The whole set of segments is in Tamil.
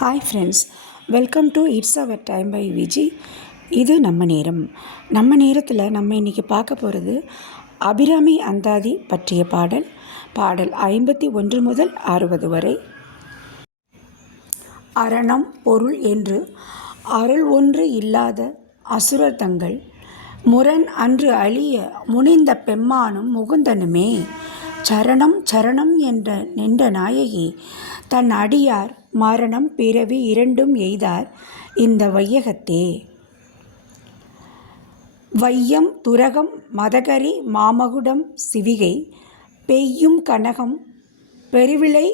Hi friends, welcome to it's our time by Viji. இது நம்ம நேரம். நம்ம நேரத்தில் நம்ம இன்றைக்கி பார்க்க போகிறது அபிராமி அந்தாதி பற்றிய பாடல் 51 முதல் 60 வரை. அரணம் பொருள் என்று அருள் ஒன்று இல்லாத அசுரர் தங்கள் முரண் அன்று அழிய முனிந்த பெம்மானும் முகுந்தனுமே சரணம் சரணம் என்ற நின்ற நாயகி தன் அடியார் மரணம் பிறவி இரண்டும் எய்தார் இந்த வையகத்தே. வையம் துரகம் மதகரி மாமகுடம் சிவிகை பெய்யும் கனகம் பெருவிளை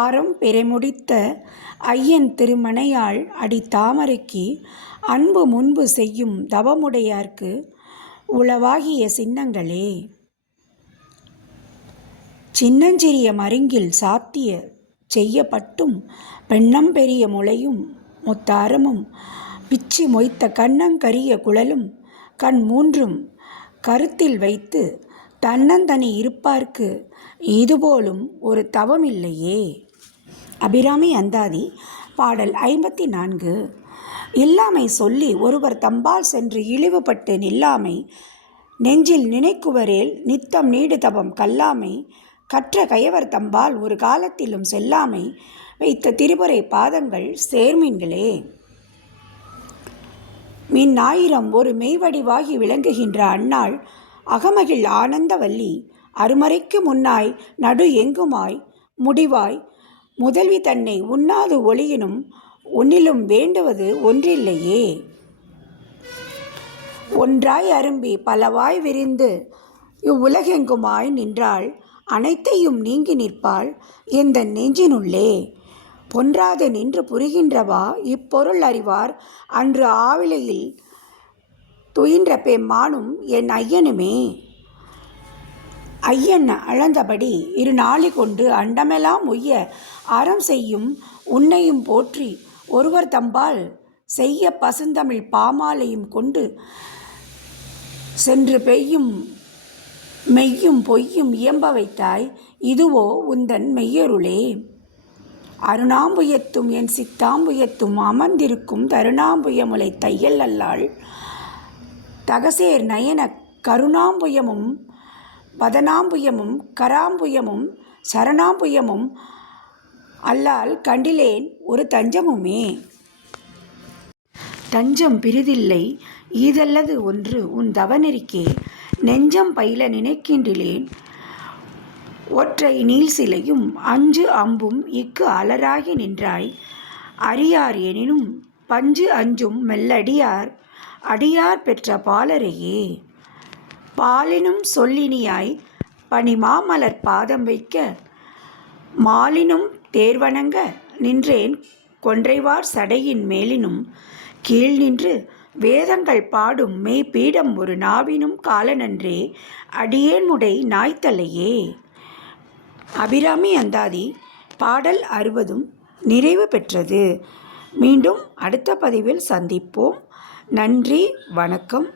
ஆரம் பிறைமுடித்த ஐயன் திருமணையாள் அடி தாமரைக்கு அன்பு முன்பு செய்யும் தவமுடையார்க்கு உளவாகிய சின்னங்களே. சின்னஞ்சிறிய மருங்கில் சாத்திய செய்யப்பட்டும் பெண்ணம் பெரிய முளையும் முத்தாரமும் பிச்சி மொய்த்த கண்ணங்கரிய குழலும் கண் மூன்றும் கருத்தில் வைத்து தன்னந்தனி இருப்பார்க்கு இதுபோலும் ஒரு தவமில்லையே. அபிராமி அந்தாதி பாடல் 54. இல்லாமை சொல்லி ஒருவர் தம்பால் சென்று இழிவுபட்டு நில்லாமை நெஞ்சில் நினைக்குவரேல் நித்தம் நீடு தவம் கல்லாமை கற்ற கயவர் தம்பால் ஒரு காலத்திலும் செல்லாமை வைத்த திரிபுரை பாதங்கள் சேர்மீன்களே. மின்னாயிரம் ஒரு மெய்வடிவாகி விளங்குகின்ற அன்னாள் அகமகிழ் ஆனந்தவல்லி அருமறைக்கு முன்னாய் நடு எங்குமாய் முடிவாய் முதல்வி தன்னை உண்ணாது ஒளியினும் ஒன்னிலும் வேண்டுவது ஒன்றில்லையே. ஒன்றாய் அரும்பி பலவாய் விரிந்து இவ்வுலகெங்குமாய் நின்றாள் அனைத்தையும் நீங்கி நிற்பாள் எந்த நெஞ்சினுள்ளே. பொன்றாது நின்று புரிகின்றவா இப்பொருள் அறிவார் அன்று ஆவிலையில் துயின்ற பெம்மானும் என் ஐயனுமே. ஐயன் அளந்தபடி இரு நாளி கொண்டு அண்டமெல்லாம் உய்ய அறம் செய்யும் உன்னையும் போற்றி ஒருவர் தம்பால் செய்ய பசுந்தமிழ் பாமாலையும் கொண்டு சென்று பெய்யும் மெய்யும் பொய்யும் இயம்ப வைத்தாய் இதுவோ உந்தன் மெய்யருளே. அருணாம்புயத்தும் என் சித்தாம்புயத்தும் அமர்ந்திருக்கும் தருணாம்புயமுலை தையல் அல்லாள் தகசேர் நயன கருணாம்புயமும் வதனாம்புயமும் கராம்புயமும் சரணாம்புயமும் அல்லால் கண்டிலேன் ஒரு தஞ்சமுமே. தஞ்சம் பிரிதில்லை ஈதல்லது ஒன்று உன் தவநெறிக்கே நெஞ்சம் பயில நினைக்கின்றிலேன் ஒற்றை நீள் சிலையும் அஞ்சு அம்பும் இக்கு அலராகி நின்றாய் அறியார் எனினும் பஞ்சு அஞ்சும் மெல்லடியார் அடியார் பெற்ற பாலரையே. பாலினும் சொல்லினியாய் பனிமாமலர் பாதம் வைக்க மாலினும் தேர்வணங்க நின்றேன் கொன்றைவார் சடையின் மேலினும் கீழ் நின்று வேதங்கள் பாடும் மெய்ப்பீடம் ஒரு நாவினும் காலனன்றே அடியேன் முடை நாய்த்தலையே. அபிராமி அந்தாதி பாடல் 60 நிறைவு பெற்றது. மீண்டும் அடுத்த பதிவில் சந்திப்போம். நன்றி, வணக்கம்.